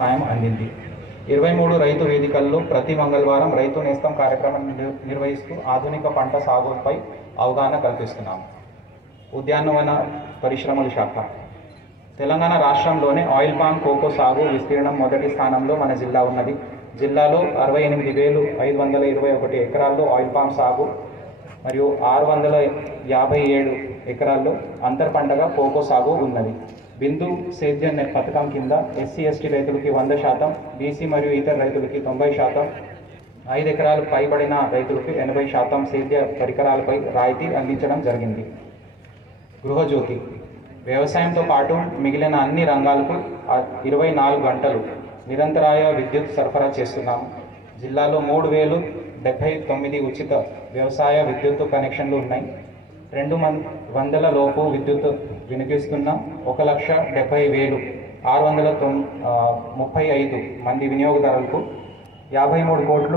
సాయం అందింది. 23 రైతు వేదికల్లో ప్రతి మంగళవారం రైతు నేస్తం కార్యక్రమాన్ని నిర్వహిస్తూ ఆధునిక పంట సాగుపై అవగాహన కల్పిస్తున్నాం. ఉద్యానవన పరిశ్రమల శాఖ తెలంగాణ రాష్ట్రంలోనే ఆయిల్ పామ్ కోకో సాగు విస్తీర్ణం మొదటి స్థానంలో మన జిల్లా ఉన్నది. జిల్లాలో 68,521 ఎకరాల్లో ఆయిల్ పామ్ సాగు మరియు 657 ఎకరాల్లో అంతర్ పంటగా కోకో సాగు ఉన్నది. బిందు సేద్య నెట్ పథకం కింద ఎస్సీ/ఎస్టీ రైతులకి 100%, బీసీ మరియు ఇతర రైతులకి 90%, 5 ఎకరాలు పైబడిన రైతులకి 80% సేద్య పరికరాలపై రాయితీ అందించడం జరిగింది. గృహజ్యోతి వ్యవసాయంతో పాటు మిగిలిన అన్ని రంగాలకు 24 గంటలు నిరంతరాయ విద్యుత్ సరఫరా చేస్తున్నాము. జిల్లాలో 3,079 ఉచిత వ్యవసాయ విద్యుత్ కనెక్షన్లు ఉన్నాయి. 200 లోపు విద్యుత్ వినియోగిస్తున్న 1,70,635 మంది వినియోగదారులకు 53 కోట్లు